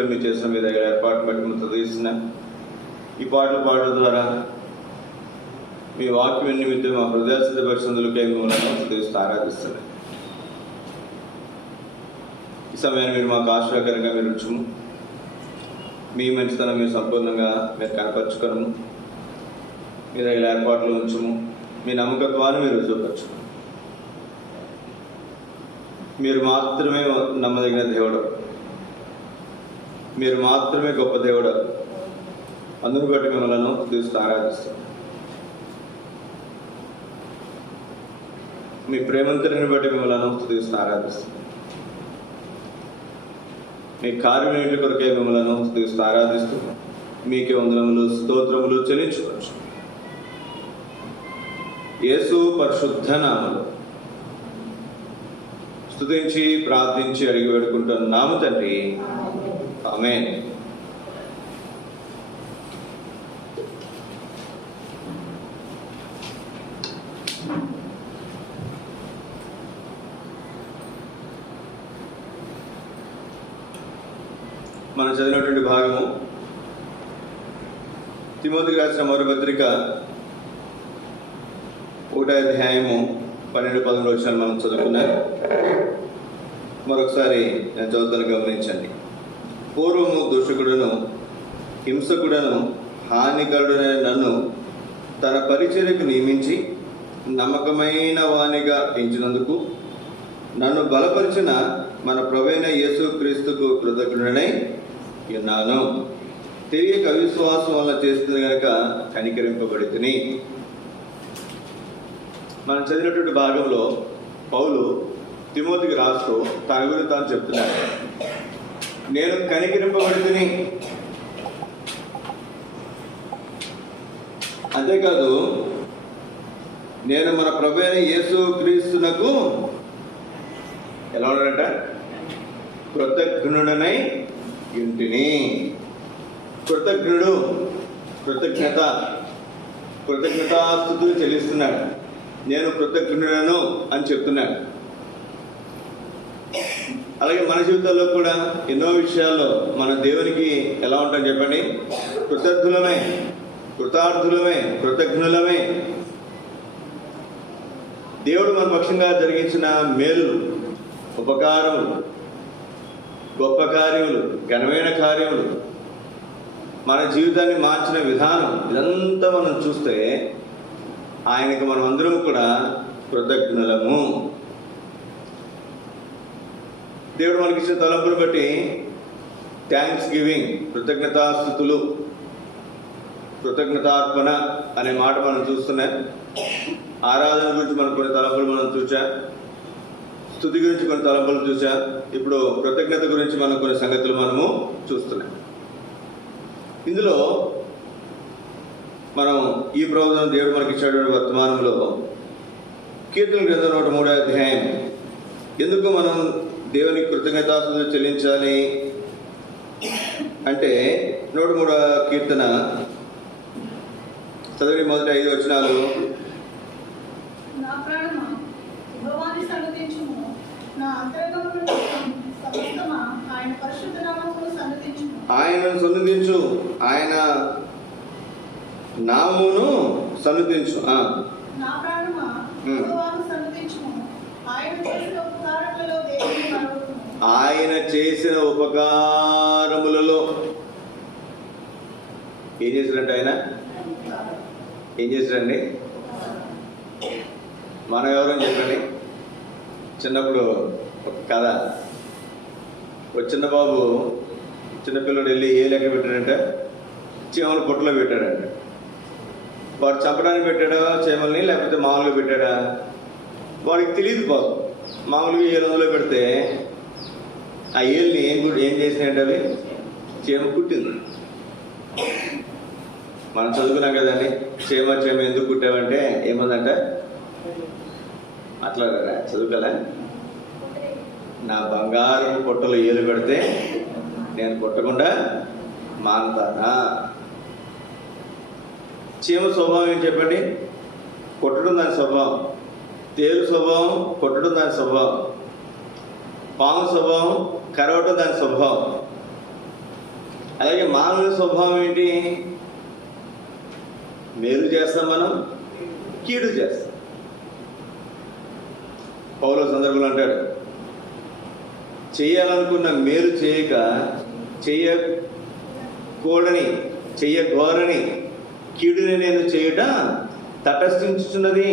విషయంలో మీరు చేసిన మీ దగ్గర ఏర్పాటు బట్టి మేము చదివిస్తున్న ఈ పాటలు పాడడం ద్వారా మీ వాక్యం నిమిత్తం మా హృదయ సిద్ధపరిచేందుకే మిమ్మల్ని చదివిస్తూ ఆరాధిస్తున్నాను. ఈ సమయాన్ని మీరు మాకు ఆశ్చర్యకరంగా మీరు ఉంచుము. మీ మంచితనం మీరు సంపూర్ణంగా మీరు కనపరచుకోను. మీ దగ్గర ఏర్పాట్లు ఉంచుము. మీ నమ్మకత్వాన్ని మీరు రుజువుపరచుము. మీరు మాత్రమే నమ్మదగిన దేవుడు, మీరు మాత్రమే గొప్ప దేవుడు. అందును బట్టి మిమ్మల్ని తీస్తూ ఆరాధిస్తాం. మీ ప్రేమంతరిని బట్టి మిమ్మల్ని తీస్తూ ఆరాధిస్తాం. మీ కార్యముల కొరకే మిమ్మల్ని తీస్తూ ఆరాధిస్తూ మీకే వందనములు స్తోత్రములు చెల్లించుకోవచ్చు. యేసు పరిశుద్ధ నామములో స్తుతించి ప్రార్థించి అడిగి వేడుకుంటున్నాము తండ్రి, ఆమేన్. మనం చదివినటువంటి భాగము తిమోతికి రాసిన మొదటి పత్రిక 1వ అధ్యాయము 12-13 వచనాలు మనం చదువుకున్నాం. మరొకసారి నేను చదువుతాను, గమనించండి. పూర్వము దూషకుడును హింసకుడును హానికరుడైన నన్ను తన పరిచర్యకు నియమించి నమ్మకమైన వానిగా ఎంచినందుకు నన్ను బలపరిచిన మన ప్రభువైన యేసు క్రీస్తుకు కృతజ్ఞుడనై ఉన్నాను. తెలియక అవిశ్వాసం వల్ల చేస్తుంది కనుక కనికరింపబడితిని. మనం చదివినటువంటి భాగంలో పౌలు తిమోతికి రాస్తూ తన గురించి తాను చెప్తున్నాడు. నేను కనికరింపబడితిని. అంతేకాదు, నేను మన ప్రభువైన యేసు క్రీస్తునకు ఎలా ఉన్నాడంట? కృతజ్ఞుడనై ఇంటిని. కృతజ్ఞుడు, కృతజ్ఞతాస్తుతులు చెల్లిస్తున్నాడు. నేను కృతజ్ఞుడను అని చెప్తున్నాడు. అలాగే మన జీవితాల్లో కూడా ఎన్నో విషయాల్లో మన దేవునికి ఎలా ఉంటాం చెప్పండి? కృతజ్ఞులమే, కృతార్థులమే, కృతజ్ఞులమే. దేవుడు మన పక్షంగా జరిగించిన మేలులు, ఉపకారములు, గొప్ప కార్యములు, ఘనమైన కార్యములు, మన జీవితాన్ని మార్చిన విధానం, ఇదంతా మనం చూస్తే ఆయనకు మనం అందరం కూడా కృతజ్ఞులము. దేవుడు మనకిచ్చిన తలంపును బట్టి థ్యాంక్స్ గివింగ్, కృతజ్ఞతాస్తుతులు, కృతజ్ఞతార్పణ అనే మాట మనం చూస్తున్నాం. ఆరాధన గురించి మనం కొన్ని తలంపులు మనం చూసా, స్తుతి గురించి కొన్ని తలంపులు చూసా. ఇప్పుడు కృతజ్ఞత గురించి మనం కొన్ని సంగతులు మనము చూస్తున్నాం. ఇందులో మనం ఈ ప్రభుత్వం దేవుడు మనకి ఇచ్చినటువంటి వర్తమానంలో కీర్తన గ్రంథం 103వ అధ్యాయం, ఎందుకు మనం దేవునికి కృతజ్ఞతాస్తుతులు చెల్లించాలి అంటే 103వ కీర్తన చదివి మొదటి 5 వచనాలు. ఆయనను సన్నిధించు, ఆయన నామమును సన్నిధించు. ఆయన చేసిన ఉపకారములలో ఏం చేశారంటే, ఆయన ఏం చేశారండి? మనం ఎవరని చెప్పండి. చిన్నప్పుడు ఒక కథ, ఒక చిన్న బాబు చిన్నపిల్లడు వెళ్ళి ఏ లెక్క పెట్టాడంటే చీమలు పుట్టలో పెట్టాడంట. వాడు చంపడానికి పెట్టాడా చీమల్ని, లేకపోతే మామూలుగా పెట్టాడా? వాడికి తెలియదు పాపం. మామూలుగా 700లో పెడితే ఆ ఏళ్ళని ఏం చేసినాయంటే అవి చీమ కుట్టింది. మనం చదువుకున్నాం కదండి, చీమ ఎందుకు కుట్టావంటే ఏమందంట? అట్లా చదువుకోలే, నా బంగారం పొట్టలో ఏలు పెడితే నేను కొట్టకుండా మానతానా? చీమ స్వభావం ఏంటి చెప్పండి? కొట్టడం దాని స్వభావం. తేలు స్వభావం కొట్టడం దాని స్వభావం. పాము స్వభావం కరవటం దాని స్వభావం. అలాగే మానవ స్వభావం ఏంటి? మేలు చేస్తాం మనం, కీడు చేస్తాం. పౌలు సందర్భంలో అంటాడు, చేయాలనుకున్న మేలు చేయక చెయ్యగోరని కీడుని నేను చేయుట తటస్థించుచున్నది.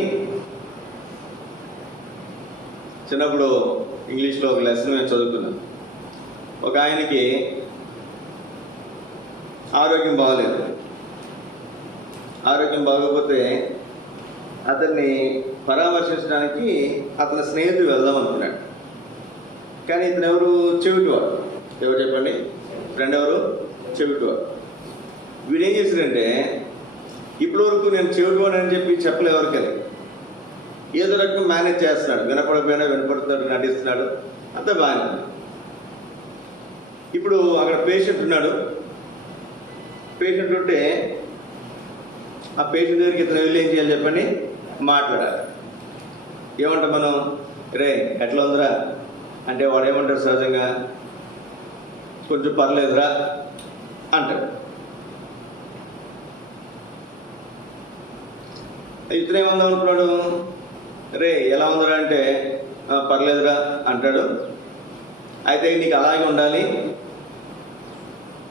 చిన్నప్పుడు ఇంగ్లీష్లో ఒక లెసన్ నేను చదువుకున్నాను. ఒక ఆయనకి ఆరోగ్యం బాగలేదు. ఆరోగ్యం బాగోకపోతే అతన్ని పరామర్శించడానికి అతని స్నేహితుడు వెళ్దాం అనుకున్నాడు. కానీ ఇతను ఎవరు? చెవిటివాడు. ఎవరు చెప్పండి? ఫ్రెండ్ ఎవరు? చెవిటివాడు. వీడేం చేశాడంటే, ఇప్పటి వరకు నేను చెవిటివాడు అని చెప్పి చెప్పలే ఎవరికి, ఏదో రకం మేనేజ్ చేస్తున్నాడు. వినపడకపోయినా వినపడుతున్నాడు, నటిస్తున్నాడు, అంతా బాగానే. ఇప్పుడు అక్కడ పేషెంట్ ఉన్నాడు. పేషెంట్ ఉంటే ఆ పేషెంట్ దగ్గరికి ఇతను వెళ్ళి ఏం చేయాలి చెప్పండి? మాట్లాడాలి. ఏమంటాం మనం? రే ఎట్లా ఉందిరా అంటే వాడు ఏమంటారు సహజంగా? కొంచెం పర్లేదురా అంటాడు. ఇతను ఏమందాం అనుకున్నాడు? రే ఎలా ఉందిరా అంటే పర్లేదురా అంటాడు. అయితే నీకు అలాగే ఉండాలి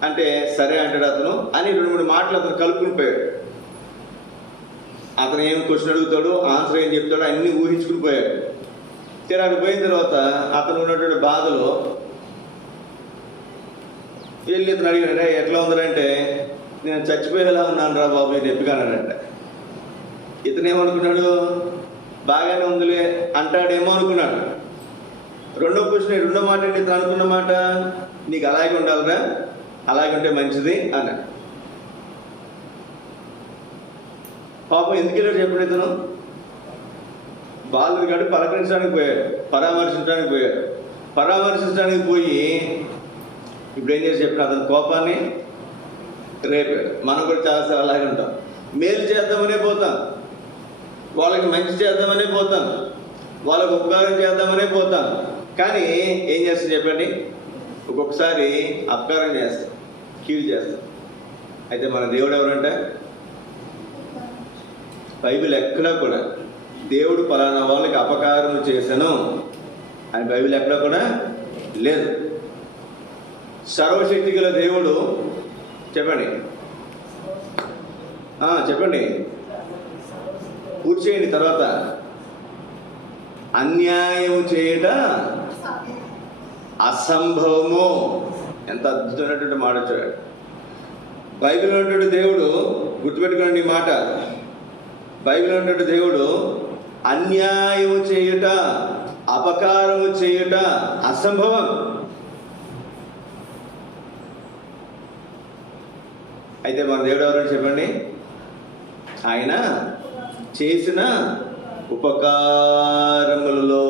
అంటే సరే అంటాడు అతను. అని 2-3 మాటలు అతను కలుపుకుని పోయాడు. అతను ఏం క్వశ్చన్ అడుగుతాడు, ఆన్సర్ ఏం చెప్తాడో అన్నీ ఊహించుకుని పోయాడు. తీరానికి పోయిన తర్వాత అతను ఉన్నటువంటి బాధలో వెళ్ళి ఇతను అడిగాడు, ఎట్లా ఉందంటే నేను చచ్చిపోయేలా ఉన్నాను రా బాబు ఇది ఎప్పుగానంట. ఇతను ఏమనుకున్నాడు? బాగానే ఉందిలే అంటాడేమో అనుకున్నాడు. రెండో మాట ఏంటి? ఇతను అనుకున్న మాట, నీకు అలాగే ఉండాలిరా, అలాగే ఉంటే మంచిది అన్నాడు. పాపం ఎందుకు వెళ్ళాడు చెప్పండి? ఇతను బాలుడు కాదు, పలకరించడానికి పోయాడు, పరామర్శించడానికి పోయి ఇప్పుడు ఏం చేసి చెప్పిన అతని కోపాన్ని రేపాడు. మనం కూడా చాలాసార్లు అలాగే ఉంటాం. మేలు చేద్దామనే పోతాం, వాళ్ళకి మంచి చేద్దామనే పోతాం, వాళ్ళకు ఉపకారం చేద్దామనే పోతాం. కానీ ఏం చేస్తాం చెప్పండి? ఒక్కొక్కసారి అపకారం చేస్తాం, కీడు చేస్తాం. అయితే మన దేవుడు ఎవరంటే, బైబిల్ ఎక్కడా కూడా దేవుడు పలానా వాళ్ళకి అపకారం చేశాను అని బైబిల్ ఎక్కడా కూడా లేదు. సర్వశక్తి గల దేవుడు చెప్పండి పూర్తి చేయండి. తర్వాత అన్యాయం చేయట అసంభవము. ఎంత అద్భుతమైనటువంటి మాట చూడండి. బైబిల్ ఉన్నటువంటి దేవుడు, గుర్తుపెట్టుకోండి ఈ మాట, బైబిల్ ఉన్నటువంటి దేవుడు అన్యాయం చేయుట, అపకారము చేయుట అసంభవం. అయితే మన దేవుడు ఎవరని చెప్పండి? ఆయన చేసిన ఉపకారములలో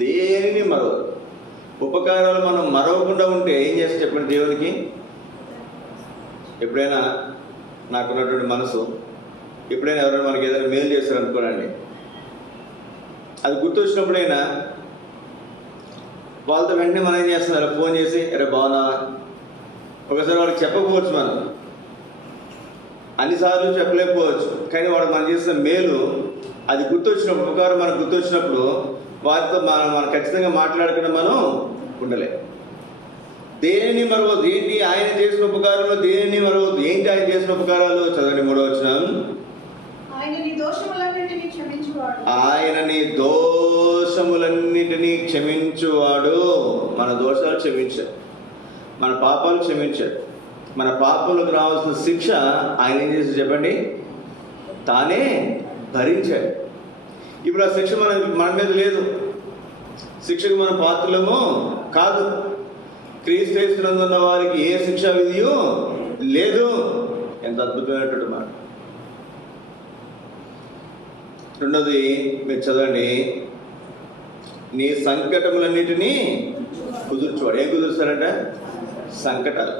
దేనిని మరవదు. ఉపకారాలు మనం మరవకుండా ఉంటే ఏం చేస్తే చెప్పండి దేవునికి? ఎప్పుడైనా నాకున్నటువంటి మనసు, ఎప్పుడైనా ఎవరైనా మనకి ఏదైనా మేలు చేస్తారు అనుకోనండి, అది గుర్తొచ్చినప్పుడైనా వాళ్ళతో వెంటనే మనం ఏం చేస్తున్నారు? ఫోన్ చేసి అరే బాగున్నా. ఒకసారి వాళ్ళకి చెప్పకపోవచ్చు, మనం అన్నిసార్లు చెప్పలేకపోవచ్చు. కానీ వాడు మనం చేసిన మేలు అది గుర్తొచ్చినప్పుడు, ఉపకారం మనకు గుర్తొచ్చినప్పుడు వారితో మనం ఖచ్చితంగా మాట్లాడకుండా మనం ఉండలేం. దేనిని మరవద్దు. ఏంటి ఆయన చేసిన ఉపకారంలో? దేనిని మరవద్దు. ఏంటి ఆయన చేసిన ఉపకారాలు? చదవండి 3వ వచనం. ఆయన నీ దోషములన్నిటినీ క్షమించువాడు. మన దోషాలు క్షమించాడు, మన పాపాలు క్షమించాడు. మన పాపాలకు రావాల్సిన శిక్ష ఆయన ఏం చేసి చెప్పండి? తానే భరించాడు. ఇప్పుడు ఆ శిక్ష మన మీద లేదు. శిక్షకు మన పాత్రలము కాదు. క్రీస్తు యేసునందు ఉన్న వారికి ఏ శిక్షా విధియో లేదు. ఎంత అద్భుతమైనటువంటి మాట. రెండోది మీరు చదవండి, నీ సంకటములన్నిటినీ కుదుర్చువాడు. ఏం కుదురుస్తారంట? సంకటాలు,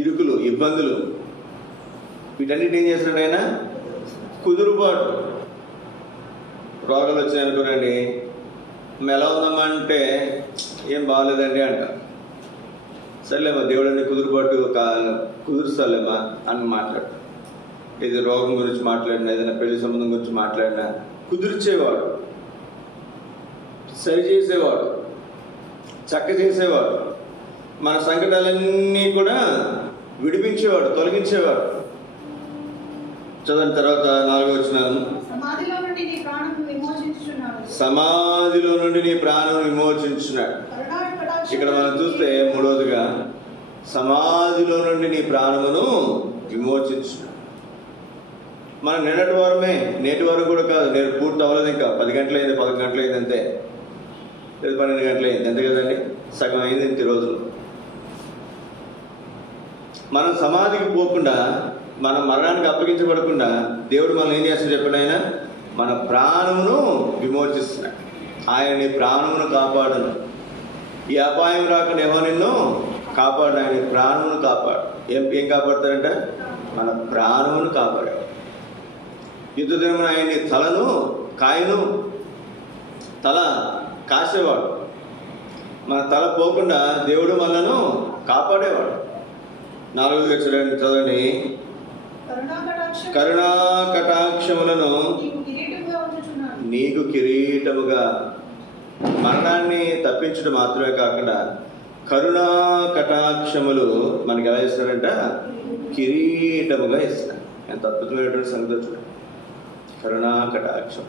ఇరుకులు, ఇబ్బందులు, వీటన్నిటి ఏం చేస్తున్నాడు ఆయన? కుదురుబాటు. రోగాలు వచ్చాయనుకోనండి, ఎలా ఉందమ్మా అంటే ఏం బాగలేదండి అంట. సరేలేమ్మా దేవుడిని కుదురుబాటు కుదురుస్తాలేమ్మా అని మాట్లాడు. ఇది రోగం గురించి మాట్లాడినా, ఏదైనా పెళ్లి సంబంధం గురించి మాట్లాడినా కుదిర్చేవాడు, సరి చేసేవాడు, చక్క చేసేవాడు, మన సంకటాలన్నీ కూడా విడిపించేవాడు, తొలగించేవాడు. చదవని తర్వాత 4వ వచనం, సమాధిలో నుండి నీ ప్రాణం విమోచించున్నాడు. ఇక్కడ మనం చూస్తే 3వదిగా సమాధిలో నుండి నీ ప్రాణమును విమోచించున్నాడు. మనం నిన్నటి వారమే, నేటి వరకు కూడా కాదు, నేను పూర్తి అవ్వలేదు, ఇంకా 10 గంటలైంది, 11 గంటలైంది అంతే, లేదు 12 గంటలైంది అంతే కదండి, సగం అయింది ఇంత రోజులు. మనం సమాధికి పోకుండా, మనం మరణానికి అప్పగించబడకుండా దేవుడు మనం ఏం చేస్తాడు చెప్పండి, ఆయన మన ప్రాణమును విమోచిస్తున్నాడు. ఆయన నీ ప్రాణమును కాపాడును, ఈ అపాయం రాకుండా ఏమో నిన్ను కాపాడు, ఆయన ప్రాణమును కాపాడు. ఏం కాపాడుతాడంట? మన ప్రాణమును కాపాడాడు. యుద్ధ దినమున ఆయన తలను కాయను, తల కాసేవాడు. మన తల పోకుండా దేవుడు మనను కాపాడేవాడు. 4వదిగా చూడండి, చదవండి, కరుణా కటాక్షములను నీకు కిరీటముగా, మరణాన్ని తప్పించడం మాత్రమే కాకుండా కరుణా కటాక్షములు మనకి ఎలా ఇస్తారంట? కిరీటముగా ఇస్తారు. ఎంత అద్భుతమైనటువంటి సంగతి చూడండి. కరుణా కటాక్షం,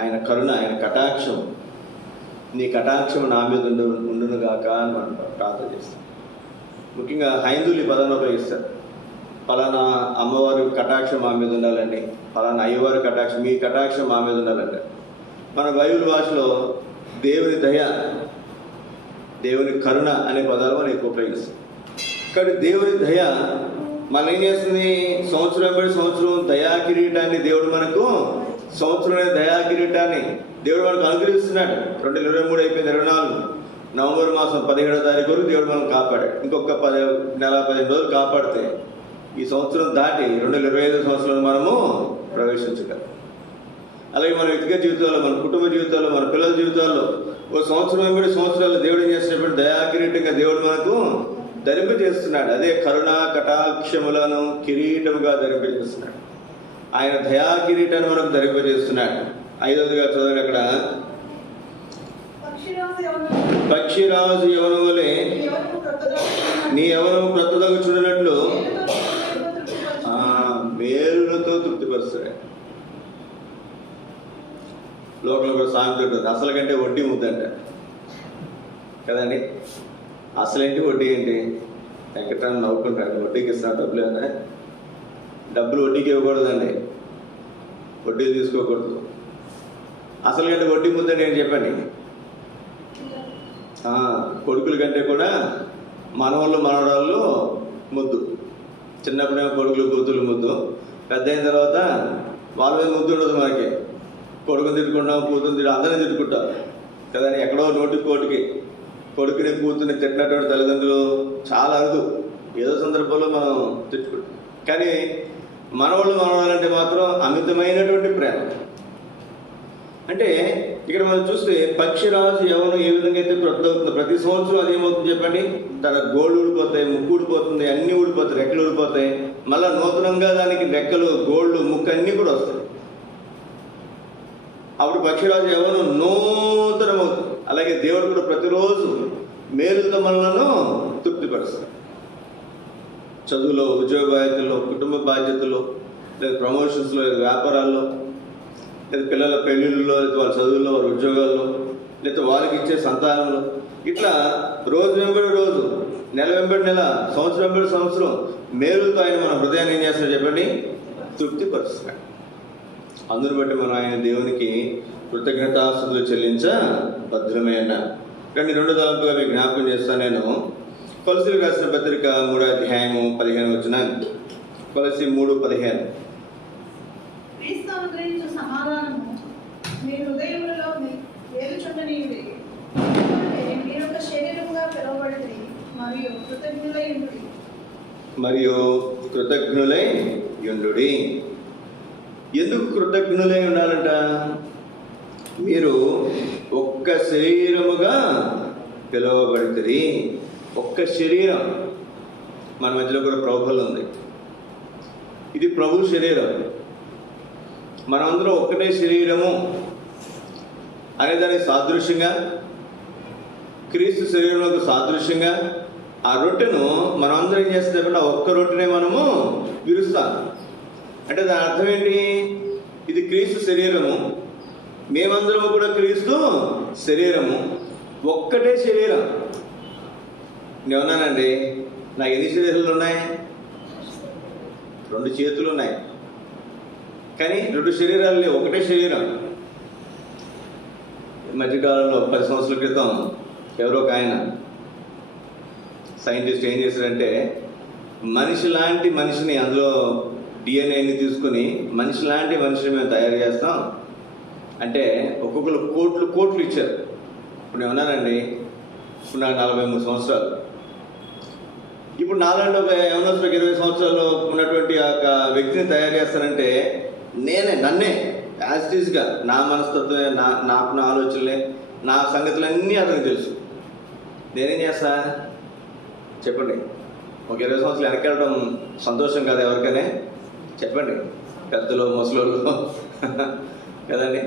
ఆయన కరుణ, ఆయన కటాక్షం, నీ కటాక్షం నా మీద ఉండును గాక అని మనం ప్రార్థన చేస్తాం. ముఖ్యంగా హైందువులు ఈ పదాన్ని ఉపయోగిస్తారు. ఫలానా అమ్మవారి కటాక్షం మా మీద ఉండాలండి, ఫలానా అయ్యవారి కటాక్షం, మీ కటాక్షం మా మీద ఉండాలండి. మన బైబిల్ భాషలో దేవుని దయ, దేవుని కరుణ అనే పదాలు మనం ఎక్కువ ఉపయోగిస్తాం. కానీ దేవుని దయ మనం ఏం చేస్తుంది? సంవత్సరం బట్టి సంవత్సరం దయా కిరీటాన్ని దేవుడు మనకు, సంవత్సరం దయా కిరీటాన్ని దేవుడు మనకు అనుగ్రహిస్తున్నాడు. 2023 అయిపోయింది, 24 నవంబర్ మాసం 17వ తారీఖు వరకు దేవుడు మనం కాపాడాడు. ఇంకొక 15 రోజులు కాపాడితే ఈ సంవత్సరం దాటి 2025 సంవత్సరంలో మనము ప్రవేశించగలం. అలాగే మన వ్యక్తిగత జీవితాల్లో, మన కుటుంబ జీవితాల్లో, మన పిల్లల జీవితాల్లో ఒక సంవత్సరం వెంబడి సంవత్సరాలు దేవుడు ఏం చేసినప్పుడు దయా కిరీటంగా దేవుడు మనకు ధరింపజేస్తున్నాడు. అదే కరుణా కటాక్షములను కిరీటముగా ధరింపజేస్తున్నాడు. ఆయన దయా కిరీటాన్ని మనకు ధరింపజేస్తున్నాడు. 5వదిగా చదవండి, అక్కడ పక్షిరాజు యవనం వలె నీ యవనము క్రొత్తదగు చూడనట్లు మేలులతో తృప్తిపరుస్తాడు. లోకంలో కూడా సామెత ఉంటుంది, అసలు కంటే వడ్డీ ముద్దంట కదండి. అసలేంటి వడ్డీ ఏంటి? ఎక్కడైనా నవ్వుకుంటాడు, వడ్డీకి ఇస్తాను డబ్బులు ఏమన్నా, డబ్బులు వడ్డీకి ఇవ్వకూడదండి, వడ్డీలు తీసుకోకూడదు. అసలు కంటే వడ్డీ ముద్దండి నేను చెప్పండి. కొడుకుల కంటే కూడా మనవాళ్ళు మనవరాళ్ళు ముద్దు. చిన్నప్పుడేమో కొడుకులు కూతురు ముద్దు, పెద్ద అయిన తర్వాత వాళ్ళ మీద ముద్దు ఉండదు మనకి. కొడుకుని తిట్టుకుంటాం, కూతురు అందరినీ తిట్టుకుంటాం కదా. ఎక్కడో నోటి కోటికి కొడుకుని కూతుర్ని తిట్టినటువంటి తల్లిదండ్రులు చాలా అరుదు, ఏదో సందర్భంలో మనం తిట్టుకుంటాం. కానీ మనవాళ్ళు మనవాళ్ళంటే మాత్రం అమితమైనటువంటి ప్రేమ. అంటే ఇక్కడ మనం చూస్తే పక్షిరాజు యవనం ఏ విధంగా అయితే క్రొత్త అవుతుందో, ప్రతి సంవత్సరం అదేమవుతుంది చెప్పండి, తన గోళ్ళు ఊడిపోతాయి, ముక్కు ఊడిపోతుంది, అన్నీ ఊడిపోతాయి, రెక్కలు ఊడిపోతాయి, మళ్ళీ నూతనంగా దానికి రెక్కలు, గోళ్ళు, ముక్కు అన్నీ కూడా వస్తాయి. అప్పుడు పక్షిరాజు యవనం నూతనమవుతుంది. అలాగే దేవుడు కూడా ప్రతిరోజు మేలుతో మనలను తృప్తిపరుస్తాడు. చదువులో, ఉద్యోగ బాధ్యతల్లో, కుటుంబ బాధ్యతల్లో, లేదా ప్రమోషన్స్లో, లేదా వ్యాపారాల్లో, లేదా పిల్లల పెళ్ళిళ్ళలో, లేదా వాళ్ళ చదువుల్లో, వారి ఉద్యోగాల్లో, లేదా వారికి ఇచ్చే సంతానంలో, ఇట్లా రోజు వెంబడి రోజు, నెల వెంబడి నెల, సంవత్సరం వెంబడి సంవత్సరం మేలుతో ఆయన మన హృదయాన్ని ఏం చేస్తాడు చెప్పండి? తృప్తిపరుస్తున్నాడు. అందును బట్టి మనం ఆయన దేవునికి కృతజ్ఞతాస్తుతులు చెల్లించ భద్రమే అన్నాను. రెండు తలంపుగా మీకు జ్ఞాపకం చేస్తాను. నేను కొలసీలకు రాసిన పత్రిక 3వ అధ్యాయము 15 వచనం. కొలసీ 3:15. మరియు కృతజ్ఞులై యుండుడి. ఎందుకు కృతజ్ఞులై ఉండాలంట? మీరు ఒక్క శరీరముగా పిలువబడుతుంది. ఒక్క శరీరం. మన మధ్యలో కూడా ప్రభువులు ఉంది. ఇది ప్రభు శరీరం. మనమందరం ఒక్కటే శరీరము అనే దానికి సాదృశ్యంగా, క్రీస్తు శరీరంలో సాదృశ్యంగా ఆ రొట్టెను మనం అందరం ఏం చేస్తామంటే ఆ ఒక్క రొట్టెనే మనము విరుస్తాం. అంటే దాని అర్థం ఏంటి? ఇది క్రీస్తు శరీరము, మేమందరము కూడా క్రీస్తు శరీరము, ఒక్కటే శరీరం. నేనున్నానండి, నాకు ఎన్ని శరీరాలు ఉన్నాయి? 2 చేతులు ఉన్నాయి, కానీ 2 శరీరాలు లేవు, ఒకటే శరీరం. మధ్యకాలంలో 10 సంవత్సరాల క్రితం ఎవరో ఒక ఆయన సైంటిస్ట్ ఏం చేశారంటే, మనిషి లాంటి మనిషిని, అందులో డిఎన్ఏని తీసుకుని మనిషి లాంటి మనిషిని మేము తయారు చేస్తాం అంటే ఒక్కొక్కరు కోట్లు ఇచ్చారు. ఇప్పుడు నేను ఉన్నానండి, ఇప్పుడు నాకు 43 సంవత్సరాలు. ఇప్పుడు నాలాంటి ఒక యవనస్తులకు 20 సంవత్సరాల్లో ఉన్నటువంటి ఒక వ్యక్తిని తయారు చేస్తానంటే నన్నే యాజిటీస్గా నా మనస్తత్వమే, నాకు నా ఆలోచనలే, నా సంగతులన్నీ అతనికి తెలుసు. నేనేం చేస్తా చెప్పండి? ఒక 20 సంవత్సరాలు వెనకెళ్ళడం సంతోషం కాదు ఎవరికైనా? చెప్పండి, పెద్దలు ముసలోళ్ళు కదండి.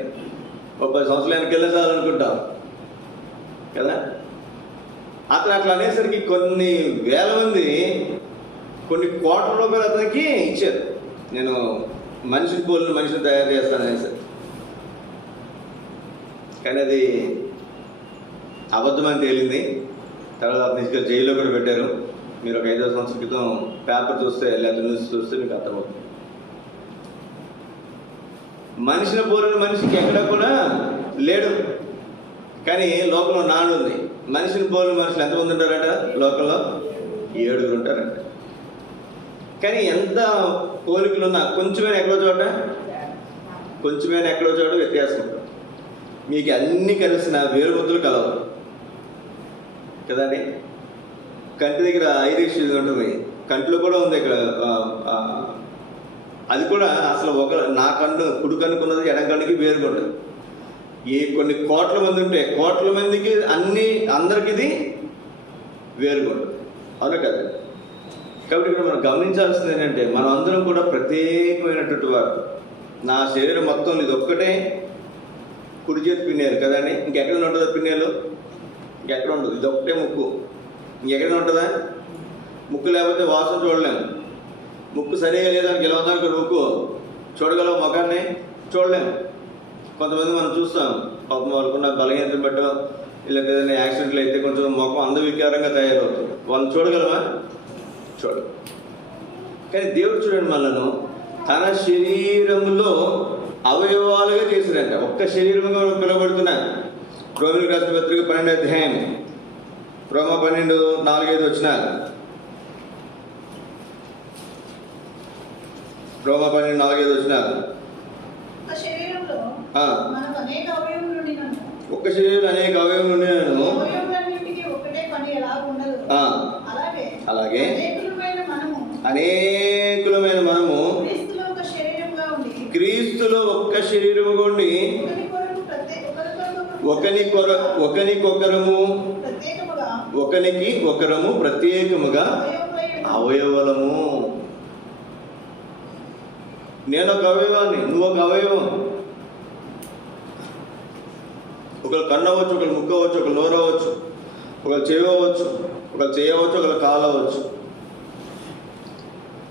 30 సంవత్సరాలు వెనకెళ్ళే చాలనుకుంటాం కదా. అతను అట్లా అనేసరికి కొన్ని వేల మంది కొన్ని కోట్ల రూపాయలు అతనికి ఇచ్చారు. నేను మనిషిని పోలిన మనిషిని తయారు చేస్తాను అనేసరి. కానీ అది అబద్ధమని తేలింది. తర్వాత అతను జైల్లో కూడా పెట్టారు. మీరు ఒక 5 సంవత్సరాల క్రితం పేపర్ చూస్తే లేదా న్యూస్ చూస్తే మీకు అర్థమవుతుంది. మనిషిని పోలిన మనిషికి ఎక్కడ కూడా లేడు, కానీ లోకంలో నాడు ఉంది. మనిషిని పోలిన మనుషులు ఎంతమంది ఉంటారట? లోకంలో 7 ఉంటారట. కానీ ఎంత పోలికలు ఉన్నా కొంచెమైనా ఎక్కడో చోట వ్యత్యాసం. మీకు అన్ని కలిసిన వేరు ముద్దులు కలవు కదండి. కంటి దగ్గర ఐరిష్ ఉంటుంది, కంట్లో కూడా ఉంది ఇక్కడ. అది కూడా అసలు నా కన్ను కుడి కన్నుకున్నది ఎడం కన్నుకి వేరుగా ఉంటుంది. కొన్ని కోట్ల మంది ఉంటే కోట్ల మందికి అందరికి ఇది వేరుగా ఉంటుంది, అవును కదా. కాబట్టి ఇక్కడ మనం గమనించాల్సింది ఏంటంటే, మనం అందరం కూడా ప్రత్యేకమైనటువంటి వారు. నా శరీరం మొత్తం ఇది ఒక్కటే కుడి చేతి పిన్నేలు కదండి. ఇంకెక్కడ ఉంటుందా పిన్నేలు? ఇంకెక్కడ ఉండదు. ఇది ఒక్కటే ముక్కు, ఇంకెక్కడ ఉంటుందా? ముక్కు లేకపోతే వాసన చూడలేము. ముక్కు సరిగా లేదని గెలవదానికి ముక్కు చూడగలవు, ముఖాన్ని చూడలేము. కొంతమంది మనం చూస్తాం, పాపం వాళ్ళకున్న బలహీనతను బట్టో లేకపోతే ఏదైనా యాక్సిడెంట్లు అయితే కొంచెం ముఖం అందవికారంగా తయారవుతుంది. వాళ్ళని చూడగలమా? చూడు. కానీ దేవుడు చూడండి, మనను తన శరీరంలో అవయవాలుగా చేసినట్ట. ఒక్క శరీరంగా పిలువబడుతున్నా. రోమిలకు రాసిన పత్రిక 12వ అధ్యాయం, రోమా 12:4-5 వచనాలు. రోమా 12:4-5 వచనాలు. ఒక్క శరీరంలో అనేక అవయవములు ఉండేను, అలాగే అనేకులమైన మనము క్రీస్తులో ఒక్క శరీరముగా ఉండి ఒకరము ప్రత్యేకముగా అవయవలము. నేను ఒక అవయవాన్ని, నువ్వు ఒక అవయవం. ఒకరు కన్ను అవ్వచ్చు, ఒకరు ముక్కు అవ్వచ్చు, ఒకరు నోరు అవ్వచ్చు, ఒకరు చెవి అవ్వచ్చు, ఒకరు చేయవచ్చు, ఒకరు కాలు అవ్వచ్చు,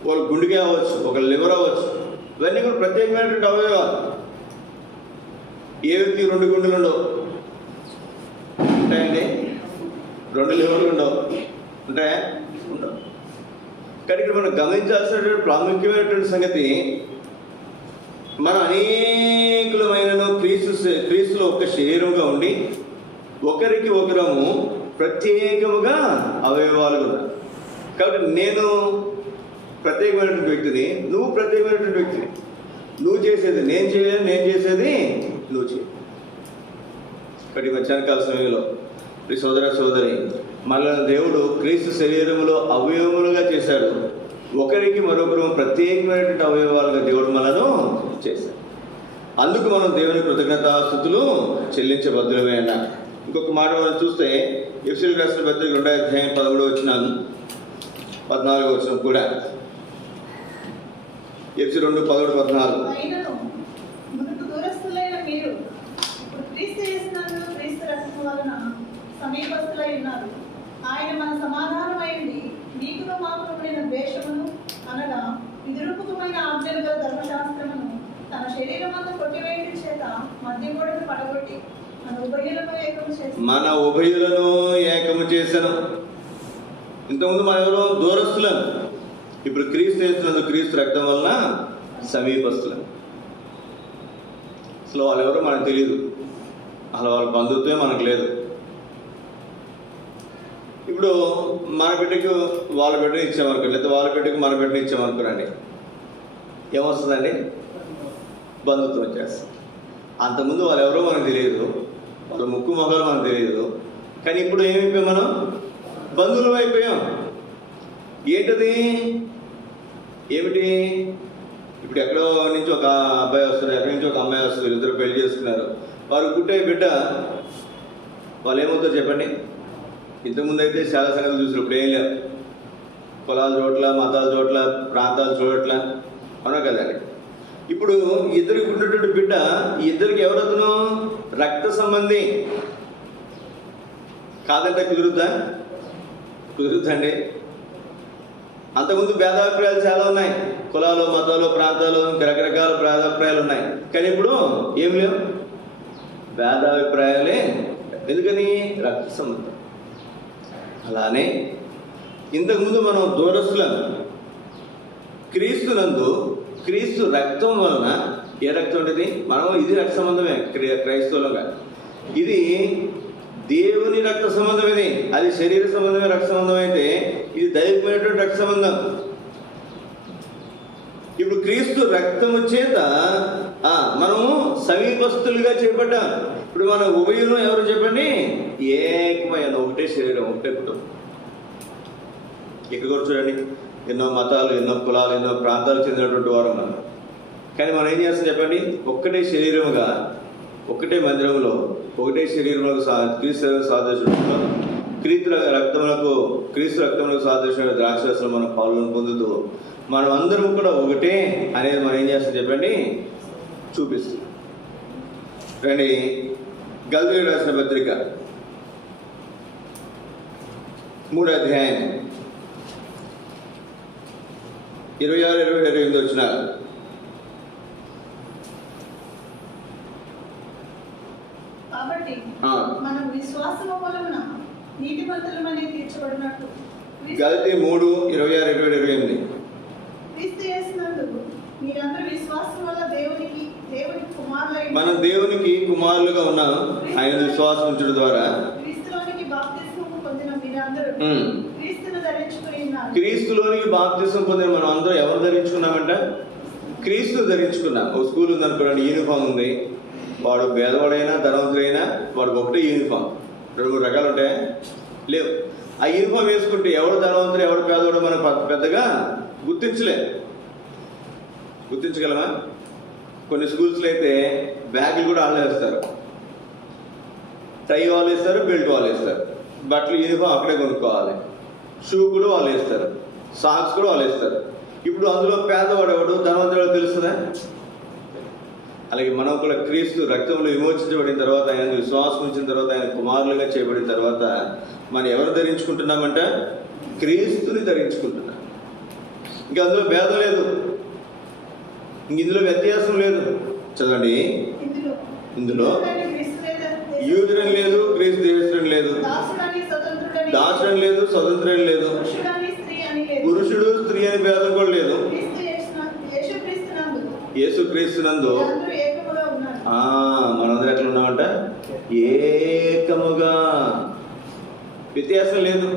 ఒకరు గుండెగా అవ్వచ్చు, ఒకరు లివర్ అవ్వచ్చు. ఇవన్నీ కూడా ప్రత్యేకమైనటువంటి అవయవాలు. ఏ వ్యక్తి 2 గుండెలు ఉండవు ఉంటాయండి? 2 లివర్లు ఉండవు ఉంటాయా? ఉండవు. కానీ ఇక్కడ మనం గమనించాల్సినటువంటి ప్రాముఖ్యమైనటువంటి సంగతి, మనం అనేకులమైన క్రీస్తులో ఒక్క శరీరంగా ఉండి ఒకరికి ఒకరము ప్రత్యేకముగా అవయవాలుగా ఉన్నారు. కాబట్టి నేను ప్రత్యేకమైనటువంటి వ్యక్తిని, నువ్వు ప్రత్యేకమైనటువంటి వ్యక్తిని. నువ్వు చేసేది నేను చేయలేను, నేను చేసేది నువ్వు చేయ. కాబట్టి మధ్యాహ్నకాల సమయంలో సోదరి, మనల్ని దేవుడు క్రీస్తు శరీరంలో అవయవములుగా చేశాడు. ఒకరికి మరొకరు ప్రత్యేకమైనటువంటి అవయవాలుగా దేవుడు మనను చేశాడు. అందుకు మనం దేవుని కృతజ్ఞతాస్తుతులు చెల్లించబద్దులమే అన్న. ఇంకొక మాట మనం చూస్తే ఎఫెసీయులకు రాసిన పత్రిక 2:13 14 కూడా. ఎఫెసీ 2:13-14. అయినను మునుపు దూరస్తులైన మీరు ఇప్పుడు క్రీస్తు యేసునందు క్రీస్తు రక్తము వలన సమీపస్తులై ఉన్నారు. ఆయన మన సమాధానమైంది మీకును మాకును ఉండిన ద్వేషమును అనగా విద్రూపకమైన ఆజ్ఞలు గల ధర్మశాస్త్రమును తన శరీరమందు కొట్టివేయడం చేత మధ్య గోడను పడగొట్టి మన ఉభయులను ఏకము చేశాను. ఇంతకుముందు మన ఎవరు దూరస్తులను, ఇప్పుడు క్రీస్తు యేసునందు క్రీస్తు రక్తం వలన సమీపస్తులను. అసలు వాళ్ళు ఎవరో మనకు తెలియదు, అసలు వాళ్ళ బంధుత్వమే మనకు లేదు. ఇప్పుడు మన బిడ్డకు వాళ్ళ బిడ్డని ఇచ్చామనుకోండి, లేదా వాళ్ళ బిడ్డకు మన బిడ్డని ఇచ్చామనుకోనండి, ఏమొస్తుందండి? బంధుత్వం వచ్చేస్తుంది. అంతకుముందు వాళ్ళు ఎవరో మనకు తెలియదు, వాళ్ళ ముక్కు మొహాలు మనకు తెలియదు, కానీ ఇప్పుడు ఏమైపోయాం? మనం బంధువులు అయిపోయాం. ఏంటది? ఏమిటి? ఇప్పుడు ఎక్కడో నుంచి ఒక అబ్బాయి వస్తారు, ఎక్కడి నుంచి ఒక అమ్మాయి వస్తారు, ఇద్దరు పెళ్లి చేసుకున్నారు. వారు పుట్టే బిడ్డ వాళ్ళు ఏమవుతారు చెప్పండి? ఇంతకుముందు అయితే చాలా సంగతులు చూసారు, ఇప్పుడు ఏం లేదు. కులాల చోట్ల, మతాల చోట్ల, ప్రాంతాల చోట్ల, అవునా కదండి? ఇప్పుడు ఇద్దరికి ఉన్నటువంటి బిడ్డ ఇద్దరికి ఎవరతను? రక్త సంబంధి. కాదంటే కుదురుద్దండి. అంతకుముందు భేదాభిప్రాయాలు చాలా ఉన్నాయి, కులాలు, మతాలు, ప్రాంతాలు, ఇంకా రకరకాల భేదాభిప్రాయాలు ఉన్నాయి. కానీ ఇప్పుడు ఏం లేవు, భేదాభిప్రాయాలే. ఎందుకని? రక్త సంబంధం. అలానే ఇంతకుముందు మనం దూరస్తులం, క్రీస్తునందు క్రీస్తు రక్తం వలన. ఏ రక్తం ఉంటుంది? మనం ఇది రక్త సంబంధమే క్రైస్తవులుగా. ఇది దేవుని రక్త సంబంధం. ఇది అది శరీర సంబంధమే రక్త సంబంధం అయితే, ఇది దైవికమైనటువంటి రక్త సంబంధం. ఇప్పుడు క్రీస్తు రక్తము చేత మనము సమీపస్తులుగా చేపట్టాం. ఇప్పుడు మన ఉభయులు ఎవరు చెప్పండి? ఏకమైన ఒకటే శరీరం, ఒకటే కుటుంబం. ఇక్కడ కూడా చూడండి, ఎన్నో మతాలు, ఎన్నో కులాలు, ఎన్నో ప్రాంతాలు చెందినటువంటి వారు మనం. కానీ మనం ఏం చేస్తాం చెప్పండి? ఒక్కటే శరీరముగా, ఒకటే మందిరంలో, ఒకటే శరీరములకు క్రీస్తు సాదృశ్యం, క్రీస్తు రక్తములకు సాదృశ్యమైన ద్రాక్షరసం మనం పాలను పొందుతూ మనం అందరం కూడా ఒకటే అనేది మనం ఏం చేస్తాం చెప్పండి? చూపిస్తుంది. రండి, గలతీయులకు రాసిన పత్రిక 3:26, 26-28 కాబట్టి మనం విశ్వాసము వలన నీతిమంతులమని తీర్చబడినట్లు. గలతీ 3:26-28. క్రీస్తు యేసునందు మీరందరూ విశ్వాసం వల్ల దేవునికి కుమారులై మనం దేవునికి కుమారులుగా ఉన్నాం. ఆయన విశ్వాసం ఉంచడం ద్వారా క్రీస్తులోనికి బాప్తిస్మము పొందిన మీరందరూ క్రీస్తును ధరించుకుని ఉన్నారు. క్రీస్తులోనికి బాప్తిస్మం పొందిన మనం అందరూ ఎవరు ధరించుకున్నామంట? క్రీస్తు ధరించుకున్నాం. ఒక స్కూల్ ఉందనుకోండి, యూనిఫామ్ ఉంది. వాడు పేదవాడైనా ధనవంతుడైనా వాడికి ఒకటే యూనిఫామ్. 2-3 రకాలు ఉంటాయా? లేవు. ఆ యూనిఫామ్ వేసుకుంటే ఎవడు ధనవంతుడు, ఎవడు పేదవాడు మనం పెద్దగా గుర్తించగలమా? కొన్ని స్కూల్స్లో అయితే బ్యాగులు కూడా వాళ్ళు వేస్తారు, టై వాళ్ళు వేస్తారు, బెల్ట్ వాళ్ళు వేస్తారు, బట్టలు యూనిఫామ్ అక్కడే కొనుక్కోవాలి, షూ కూడా వాళ్ళు వేస్తారు, సాక్స్ కూడా వాళ్ళు వేస్తారు. ఇప్పుడు అందులో పేదవాడు ఎవడు, ధనవంతుడు తెలుస్తుందా? అలాగే మనం కూడా క్రీస్తు రక్తంలో విమోచించబడిన తర్వాత, ఆయన విశ్వాసం ఉంచిన తర్వాత, ఆయన కుమారులుగా చేయబడిన తర్వాత మనం ఎవరు ధరించుకుంటున్నామంట? క్రీస్తుని ధరించుకుంటున్నాం. ఇంకా అందులో భేదం లేదు, ఇందులో వ్యత్యాసం లేదు. చదవండి, ఇందులో యూదుడని లేదు, క్రీస్తు దేశుడని లేదు, దాసుడని లేదు, స్వతంత్రుని లేదు, పురుషుడు స్త్రీ అని భేదం కూడా లేదు. యేసుక్రీస్తునందు మనందరూ ఎట్లా ఉన్నామంట? ఏకముగా, వ్యత్యాసం లేదు.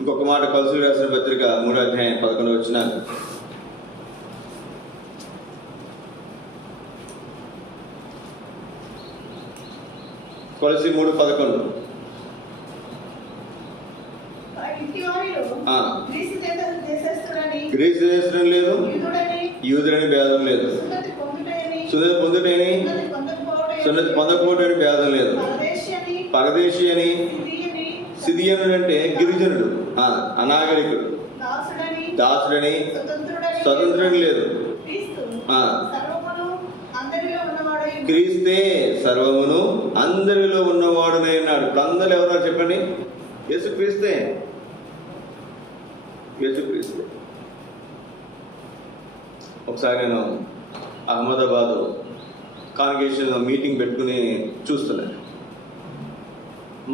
ఇంకొక మాట కొలసీయులకు రాసిన పత్రిక 3:11. కొలసీ 3:11. గ్రీసు దేశం లేదు, యూదుడని భేదం లేదు, సున్నతి పొందుటని పొందకపోయిన పొందకపోవడం భేదం లేదు. పరదేశి అని, సిదియనుడు అంటే గిరిజనుడు, అనాగరికుడు, దాసుడని, స్వతంత్రుడు లేదు. క్రీస్తే సర్వమును అందరిలో ఉన్నవాడునై ఉన్నాడు. ఇప్పుడు అందరూ ఎవరో చెప్పండి? యేసుక్రీస్తే. యేసుక్రీస్తే. ఒకసారి నేను అహ్మదాబాద్ కాంగ్రిగేషన్లో మీటింగ్ పెట్టుకుని చూస్తున్నాను.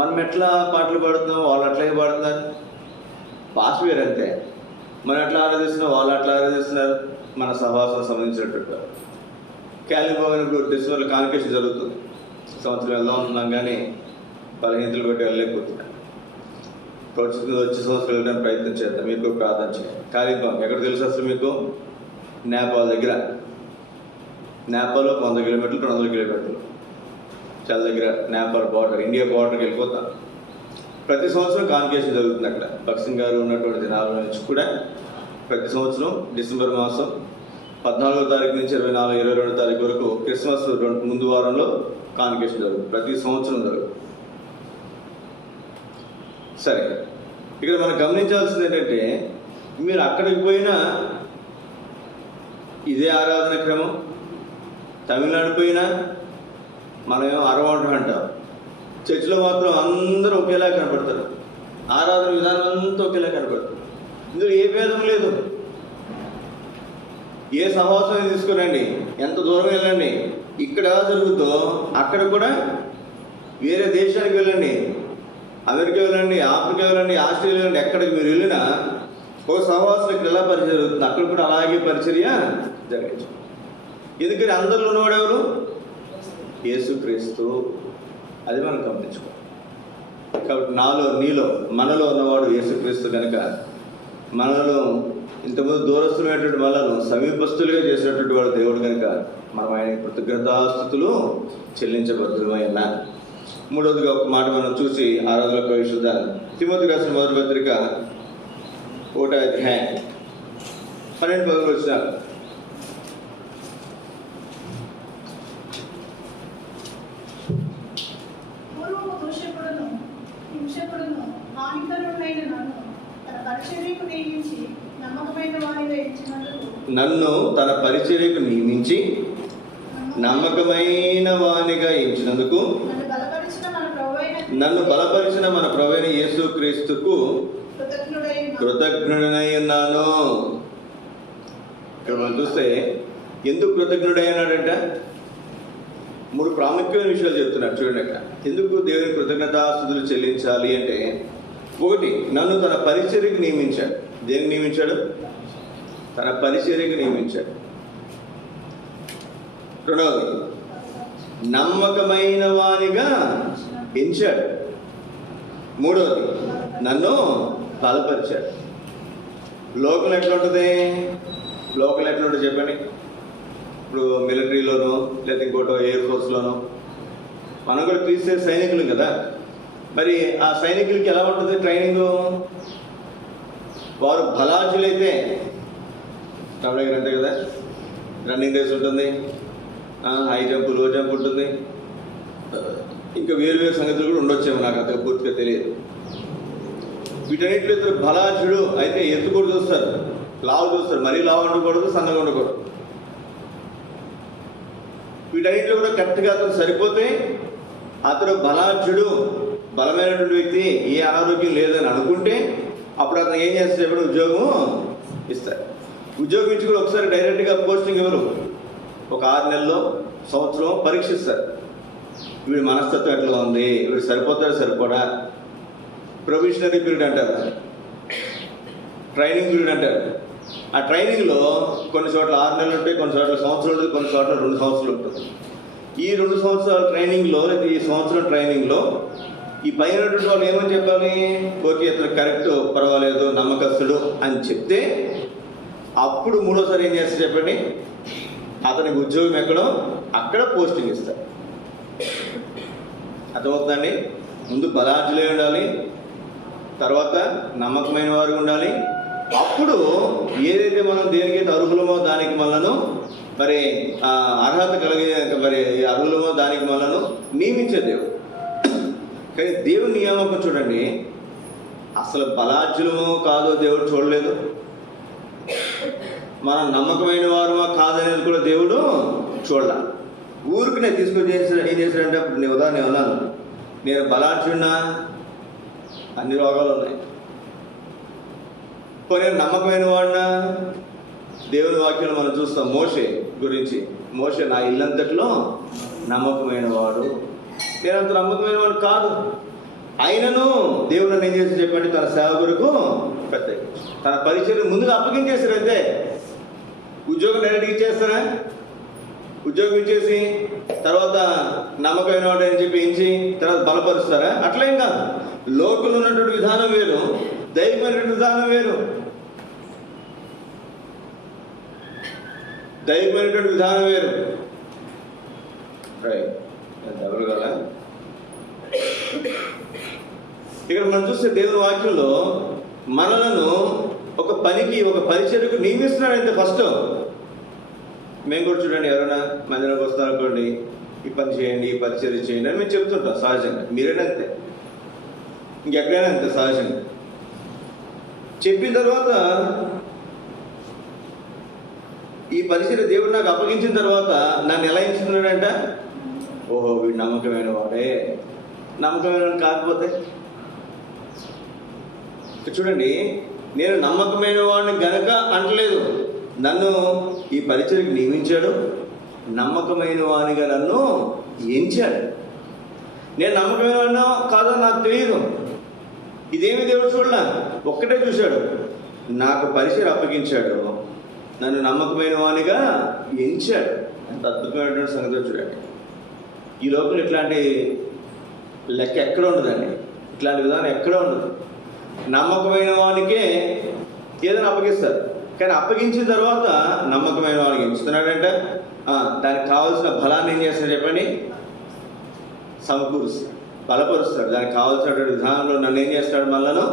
మనం ఎట్లా పాటలు పాడుతున్నాం, వాళ్ళు అట్లాగే పాడుతున్నారు. భాష వేరంతే. మనం ఎట్లా ఆరాధిస్తున్నాం, వాళ్ళు అట్లా ఆరాధిస్తున్నారు. మన సహవాసం సంబంధించినట్టు క్యాలిఫోర్నియా ఇప్పుడు డిసెంబర్లో కాంగ్రిగేషన్ జరుగుతుంది. సంవత్సరం వెళ్దాం ఉంటున్నాం కానీ బలహీనతలు కొట్టి వెళ్ళలేకపోతున్నాం. వచ్చే సంవత్సరం వెళ్ళడానికి ప్రయత్నం చేద్దాం. మీకు ప్రార్థన చేయాలి. కాలింపాంగ్ ఎక్కడ తెలుసు అసలు మీకు? నేపాల్ దగ్గర. నేపాల్ 100 కిలోమీటర్లు, 200 కిలోమీటర్లు చాలా దగ్గర. నేపాల్ బార్డర్, ఇండియా బార్డర్కి వెళ్ళిపోతాం. ప్రతి సంవత్సరం కాన్వకేషన్ జరుగుతుంది అక్కడ. భక్సింగ్ గారు ఉన్నటువంటి దినాల నుంచి కూడా ప్రతి సంవత్సరం డిసెంబర్ మాసం 14వ తారీఖు నుంచి 24, 22వ తారీఖు వరకు క్రిస్మస్ ముందు వారంలో కాన్వకేషన్ జరుగుతుంది. ప్రతి సంవత్సరం జరుగుతుంది. సరే, ఇక్కడ మనం గమనించాల్సింది ఏంటంటే, మీరు అక్కడికి పోయినా ఇదే ఆరాధన క్రమం. తమిళనాడు పోయినా మనమేమో అరవాటు అంటాం. చర్చిలో మాత్రం అందరూ ఒకేలా కనపడతారు. ఆరాధన విధానం అంతా ఒకేలా కనపడుతుంది. ఇందులో ఏ భేదం లేదు. ఏ సహవాసం తీసుకురండి, ఎంత దూరం వెళ్ళండి, ఇక్కడ జరుగుతో అక్కడ కూడా వేరే దేశానికి వెళ్ళండి, అమెరికా వెళ్ళండి, ఆఫ్రికా వెళ్ళండి, ఆస్ట్రేలియా వెళ్ళండి, ఎక్కడికి మీరు వెళ్ళినా ఒక సహవాసం ఇక్కడ ఎలా పరిచయం జరుగుతుంది, అక్కడ కూడా అలాగే పరిచర్య జరగచ్చు. ఎందుకని అందరిలో ఉన్నవాడు ఎవరు? యేసుక్రీస్తు. అది మనం గమనించుకోవాలి. కాబట్టి నాలో, నీలో, మనలో ఉన్నవాడు యేసుక్రీస్తు కనుక మనలో ఇంతకుముందు దూరస్తులైనటువంటి వాళ్ళను సమీపస్తులుగా చేసినటువంటి వాడు దేవుడు కనుక మనం ఆయన కృతజ్ఞతాస్తుతులు చెల్లించబద్దుమైన. మూడవదిగా ఒక మాట మనం చూసి ఆరాధనలో ప్రవేశిద్దాం. తిమోతి రాసిన మొదటి పత్రిక 1వ అధ్యాయం 12-14 వచనాలు. నన్ను తన పరిచర్యకు నియమించి నమ్మకమైన వానిగా ఎంచినందుకు నన్ను బలపరిచిన మన ప్రభువైన యేసుక్రీస్తుకు కృతజ్ఞుడనై ఉన్నాను. ఇక్కడ మనం చూస్తే ఎందుకు కృతజ్ఞుడై ఉన్నాడంట? 3 ప్రాముఖ్యమైన విషయాలు చెప్తున్నాడు. చూడండి అక్కడ. ఎందుకు దేవుని కృతజ్ఞతాస్తుతులు చెల్లించాలి అంటే, 1, నన్ను తన పరిచర్యకు నియమించాడు. దేనికి నియమించాడు? తన పరిచర్యకు నియమించాడు. 2, నమ్మకమైన వానిగా ఎంచాడు. 3, నన్ను బలపరిచాడు. లోకల్ ఎట్లా ఉంటుంది? లోకల్ ఎట్లా ఉంటుంది చెప్పండి. ఇప్పుడు మిలిటరీలోనో లేదా ఇంకోటో ఎయిర్ ఫోర్స్లోనో మనం కూడా క్రీస్తు సైనికులు కదా. మరి ఆ సైనికులకి ఎలా ఉంటుంది ట్రైనింగ్? వారు బలాజులైతే దగ్గర అంతే కదా, రన్నింగ్ రేస్ ఉంటుంది, హై జంప్, లో జంప్ ఉంటుంది, ఇంకా వేరు వేరు సంగతులు కూడా ఉండొచ్చేమో, నాకు అంతగా పూర్తిగా తెలియదు. వీటన్నిటిలో ఇద్దరు బలాజుడు అయితే ఎత్తు కూడా చూస్తారు, లావు చూస్తారు. మరీ లావు ఉండకూడదు, సన్నగా ఉండకూడదు. వీటన్నిటిలో కూడా కరెక్ట్గా అతను సరిపోతే అతడు బలాజుడు, బలమైనటువంటి వ్యక్తి, ఏ అనారోగ్యం లేదని అనుకుంటే అప్పుడు అతను ఏం చేస్తే చెప్పండి, ఉద్యోగం ఇస్తారు. ఉద్యోగం ఇచ్చి కూడా ఒకసారి డైరెక్ట్గా పోస్టింగ్ ఎవరు? ఒక 6 నెలల్లో, సంవత్సరం పరీక్షిస్తారు. వీడి మనస్తత్వం ఎట్లా ఉంది, వీడు సరిపోతాడు సరిపోడా. ప్రొబేషనరీ పీరియడ్ అంటారు, ట్రైనింగ్ పీరియడ్ అంటారు. ఆ ట్రైనింగ్లో కొన్ని చోట్ల 6 నెలలు ఉంటాయి, కొన్ని చోట్ల సంవత్సరం ఉంటుంది, కొన్ని చోట్ల 2 సంవత్సరాలు ఉంటుంది. ఈ 2 సంవత్సరాల ట్రైనింగ్లో, ఈ సంవత్సరం ట్రైనింగ్లో ఈ పైన వాళ్ళు ఏమని చెప్పాలి? ఓకే, ఇతను కరెక్ట్, పర్వాలేదు, నమ్మకస్తుడు అని చెప్తే అప్పుడు 3వసారి ఏం చేస్తే చెప్పండి, అతనికి ఉద్యోగం ఎక్కడో అక్కడ పోస్టింగ్ ఇస్తారు. అర్థమవుతుందండి? ముందు బలాజులే ఉండాలి, తర్వాత నమ్మకమైన వారు ఉండాలి. అప్పుడు ఏదైతే మనం దేనికైతే అర్హులమో దానికి మనను మరి ఆ అర్హత కలిగే మరి అర్హులమో దానికి మనను నియమించే దేవుడు. కానీ దేవుని నియామకం చూడండి, అసలు బలాఢ్యులమో కాదో దేవుడు చూడలేదు, మనం నమ్మకమైన వారమా కాదనేది కూడా దేవుడు చూడాల. ఊరికి నేను తీసుకొని ఏం చేశాడంటే, ఇప్పుడు నేను ఉదాహరణ ఉన్నాను, నేను బలాఢ్యున్నా, అన్ని రోగాలు ఉన్నాయి. నేను నమ్మకమైన వాడినా, దేవుని వాక్యంలో మనం చూస్తాం మోషే గురించి. మోషే నా ఇల్లంతట్లో నమ్మకమైన వాడు. నేను అంత నమ్మకమైన వాడు కాదు, అయినను దేవుడు ఏం చేసి చెప్పండి, తన సేవకులకు ప్రత్యేకించి తన పరిచయం ముందుగా అప్పగించేశారు. అంతే. ఉద్యోగం డైరెక్ట్గా ఇచ్చేస్తారా? ఉద్యోగం ఇచ్చేసి తర్వాత నమ్మకమైన వాడు అని చెప్పి ఇచ్చి తర్వాత బలపరుస్తారా? అట్లేం కాదు. లోకంలో ఉన్నటువంటి విధానం వేరు, దైవమైనటువంటి విధానం వేరు. దైవమైనటువంటి విధానం వేరు. డబుల్ కదా. ఇక్కడ మనం చూస్తే దేవుని వాక్యంలో మనలను ఒక పనికి, ఒక పరిచర్యకు నియమిస్తున్నాడు. అయితే ఫస్ట్ మేము కూడా చూడండి, ఎవరైనా మందిరంలోకి వస్తాం అనుకోండి, ఈ పని చేయండి, ఈ పరిచర్య చేయండి అని మేము చెప్తుంటాం సహజంగా. మీరైనా అంతే, ఇంకెక్కడైనా అంతే సహజంగా. చెప్పిన తర్వాత ఈ పరిచర్య దేవుడు నాకు అప్పగించిన తర్వాత నన్ను ఎలా ఎంచుకున్నాడంట, ఓహో వీడు నమ్మకమైన వాడే. నమ్మకమైన వాడు కాకపోతే చూడండి, నేను నమ్మకమైన వాడిని గనక అంటలేదు, నన్ను ఈ పరిచర్యకు నియమించాడు, నమ్మకమైన వాడిగా నన్ను ఎంచాడు. నేను నమ్మకమైన వాడినో కాదో నాకు తెలియదు, ఇదేమి దేవుడు చూడలా, ఒక్కటే చూశాడు, నాకు పరిచర్య అప్పగించాడు, నన్ను నమ్మకమైన వాడిగా ఎంచాడు. ఎంత అద్భుతమైనటువంటి సంగతి చూడండి. ఈ లోపల ఇట్లాంటి లెక్క ఎక్కడ ఉండదండి, ఇట్లాంటి విధానం ఎక్కడ ఉండదు. నమ్మకమైన వానికే ఏదైనా అప్పగిస్తారు, కానీ అప్పగించిన తర్వాత నమ్మకమైన వానికి ఎంచుతున్నాడంటే దానికి కావాల్సిన బలాన్ని ఏం చేస్తాడు చెప్పండి, సమకూరుస్తాడు, బలపరుస్తాడు. దానికి కావాల్సినటువంటి విధానంలో నన్ను ఏం చేస్తాడు, మనలను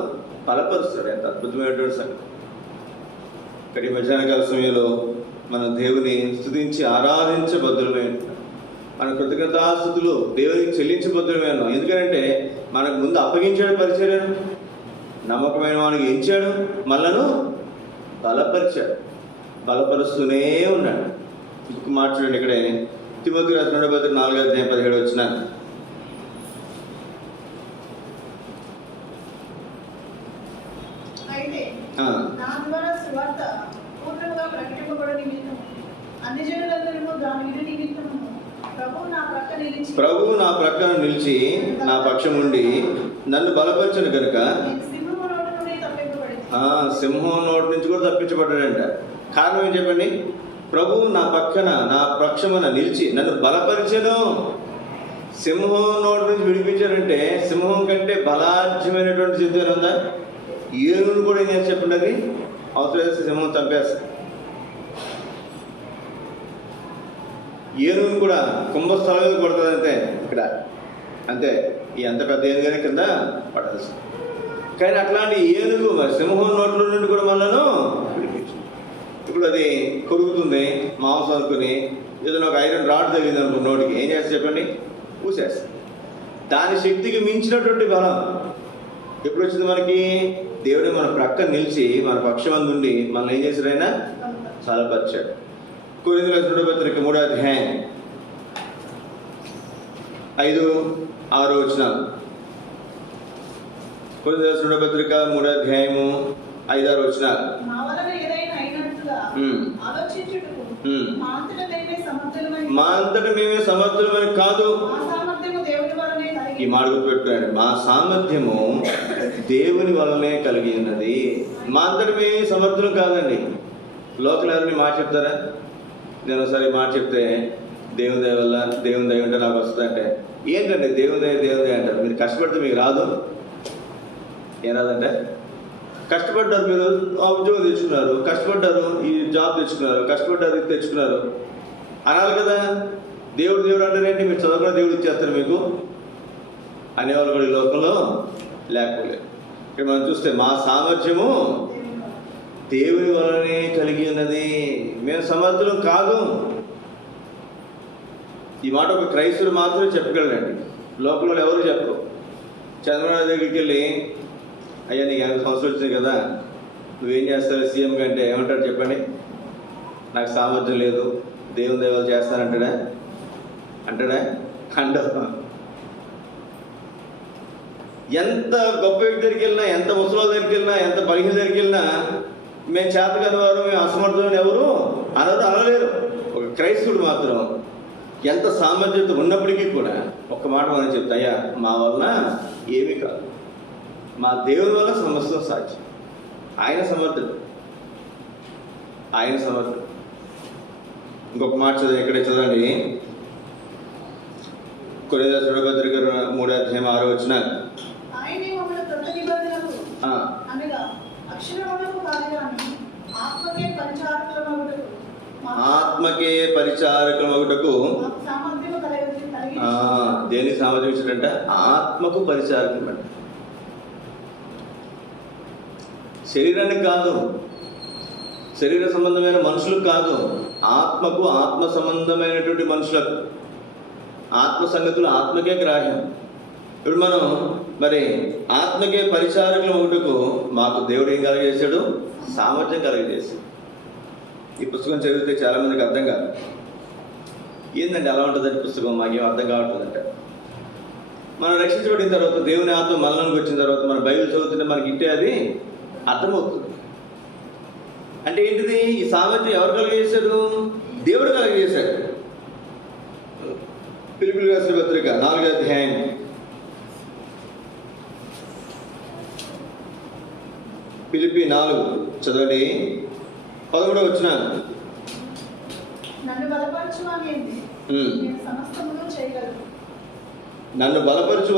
బలపరుస్తాడు. ఎంత అద్భుతమైనటువంటి సంగతి. ఇక్కడ ఈ మధ్యాహ్నకాల సమయంలో మనం దేవుని స్తుతించి ఆరాధించబద్దులమై, మన కృతజ్ఞతాస్తుతులు దేవునికి చెల్లించబద్దులమే. ఎందుకంటే మనకు ముందు అప్పగించాడు పరిచర్యను, నమ్మకమైన వానికి ఎంచాడు, మనలను బలపరిచాడు, బలపరుస్తూనే ఉన్నాడు. ఇంకొక మాట చూడండి, ఇక్కడే తిమోతి రాసిన 4:17 వచ్చిన, అయితే నా ద్వారా సువార్త పూర్ణంగా ప్రకటింపబడ నిమిత్తం అన్ని జనులందరూ దాని విని నిమిత్తము ప్రభువు నా ప్రక్కన నిలిచి నా పక్షం ఉండి నన్ను బలపరచను కనుక సింహం నోటి నుంచి కూడా తప్పించబడ్డాడంట. కారణం ఏం చెప్పండి, ప్రభువు నా పక్కన, నా పక్షమున నిలిచి నన్ను బలపరిచను. సింహం నోటి నుంచి విడిపించారంటే సింహం కంటే బలాఢ్యమైనటువంటి స్థితి ఉందా? ఏనుగును కూడా ఏం చేసి చెప్పండి, అది అవసరం సింహం చంపేస్తా. ఏనుగును కూడా కుంభస్థలం మీద కొడుతుంది అంతే, ఇక్కడ అంతే. ఈ అంత పెద్ద ఏనుగునే కింద పడాల్సి. కానీ అట్లాంటి ఏనుగు మరి సింహం నోట్ల నుండి కూడా మనను విడిపించింది. ఇప్పుడు అది కొరుకుతుంది మాంసం అనుకుని, ఏదైనా ఒక ఐరన్ రాడ్ తగిలింది అనుకో నోటికి, ఏం చేస్తా చెప్పండి, పూసేస్తుంది. దాని శక్తికి మించినటువంటి బలం ఎప్పుడు వచ్చింది మనకి? దేవుడే మన ప్రక్కన నిలిచి మన పక్షం నుండి మనల్ని ఏం చేశాడు, ఆయన బలపరిచాడు. కొరింథీయులకు 3:5-6 వచనాలు. కొరింథీయులకు 3:5-6 వచనాలు. మా అంతట మేమే సమర్థులమని కాదు. ఈ మాట గుర్తుపెట్టుకోండి, మా సామర్థ్యము దేవుని వల్లనే కలిగి ఉన్నది. మా అంతట మేమే సమర్థులు కాదండి. లోకల్ ఎవరిని మాట చెప్తారా? నేను ఒకసారి మాట చెప్తే దేవుని దయ వల్ల, దేవుని దయ ఉంటే నాకు వస్తుందంటే, ఏంటంటే దేవుని దయ అంటారు. మీరు కష్టపడితే మీకు రాదు. ఏం రాదంటే, కష్టపడ్డారు, మీరు ఆ ఉద్యోగం తెచ్చుకున్నారు, కష్టపడ్డారు, ఈ జాబ్ తెచ్చుకున్నారు, కష్టపడ్డారు, ఇది తెచ్చుకున్నారు అనాలి కదా. దేవుడు అంటారేంటి, మీరు చదువుకున్న దేవుడు ఇచ్చేస్తారు మీకు అనేవాళ్ళు కూడా ఈ లోకంలో లేకపోలేదు. ఇక్కడ మనం చూస్తే మా సామర్థ్యము దేవుని వలనే కలిగి ఉన్నది. మేము సమర్థులం కాదు. ఈ మాట ఒక క్రైస్తవుడు మాత్రమే చెప్పగలరండి. లోకంలో ఎవరు చెప్పరు. చంద్రబాబు దగ్గరికి వెళ్ళి, అయ్యా నీకు 50 సంవత్సరాలు వచ్చింది కదా, నువ్వేం చేస్తావు సీఎం కంటే ఏమంటాడు చెప్పండి? నాకు సామర్థ్యం లేదు, దేవుని దేవాలు చేస్తానంటాడా? అంటాడా? ఎంత గొప్ప వ్యక్తి దగ్గరికి వెళ్ళినా, ఎంత ముసలి దగ్గరికి వెళ్ళినా, ఎంత బలహీన దగ్గరికి వెళ్ళినా, మేము చేతకాని వారు, మేము అసమర్థులని ఎవరు అనలేరు. ఒక క్రైస్తవుడు మాత్రం ఎంత సామర్థ్యత ఉన్నప్పటికీ కూడా ఒక్క మాట మనం చెప్తా, అయ్యా మా వలన ఏమీ కాదు, మా దేవుని వల్ల సమస్తం సాధ్యం. ఆయన సమర్థుడు. ఇంకొక మాట ఇక్కడే చదవండి. కొరింథీయుల రెండవ పత్రిక 3వ అధ్యాయం 6వ వచనం. ఆయనే మమ్మల్ని క్రొత్త నిబంధనకు అనగా అక్షరములకు కాదు గాని ఆత్మకే పరిచారకులమగుటకు సామర్థ్యము దేనికి సామర్థ్యం ఇచ్చాడంట? ఆత్మకు పరిచారకులు అంట. శరీరానికి కాదు, శరీర సంబంధమైన మనుషులకు కాదు, ఆత్మకు, ఆత్మ సంబంధమైనటువంటి మనుషులకు. ఆత్మ సంగతులు ఆత్మకే గ్రాహ్యం. ఇప్పుడు మనం మరి ఆత్మకే పరిచారకులు ఒకటకు మాకు దేవుడు ఏం కలగజేశాడు? సామర్థ్యం కలగజేశాడు. ఈ పుస్తకం చదివితే చాలా మందికి అర్థం కాదు. ఏంటంటే అలా ఉంటుందంటే పుస్తకం మాకేం అర్థం కావట్లేదంట. మనం రక్షించబడిన తర్వాత, దేవుని ఆత్మ మనలోకి వచ్చిన తర్వాత మన బైబిల్ చదువుతుంటే మనకి ఇంటే అది అర్థమవుతుంది. అంటే ఏంటిది? ఈ సామర్థ్యం ఎవరు కలగజేశాడు? దేవుడు కలగజేశాడు. ఫిలిప్పీయులకు రాసిన పత్రిక 4వ అధ్యాయం 4 చదవండి. 11వ వచనం. నన్ను బలపరచు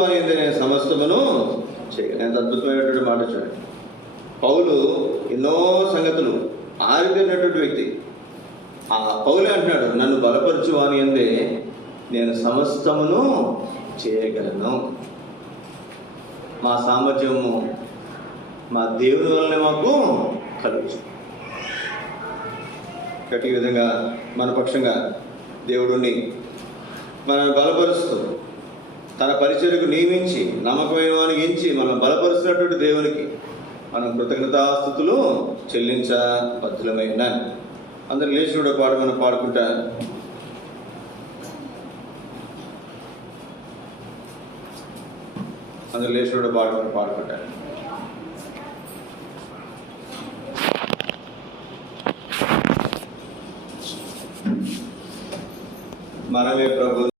అనేది నేను సమస్తమును చేయగలను. ఎంత అద్భుతమైనటువంటి మాట చూడండి. పౌలు ఎన్నో సంగతులు ఆరితేరినటువంటి వ్యక్తి. ఆ పౌలే అంటున్నాడు, నన్ను బలపరచు అని అందే నేను సమస్తమును చేయగలను. మా సామర్థ్యము మా దేవుని వల్లనే మాకు కలుగు. గట్టి విధంగా మన పక్షంగా దేవుడిని మనల్ని బలపరుస్తూ తన పరిచర్యకు నియమించి నమ్మకమైన వానికి ఎంచి మనం బలపరుస్తున్నటువంటి దేవునికి మనం కృతజ్ఞతాస్తుతులు చెల్లించబద్ధులమై ఉన్నాను. అందరు లేచి కూడా పాట మనం పాడుకుంటా. అందరు లేచి కూడా పాట మనం పాడుకుంటా. మనమే ప్రభు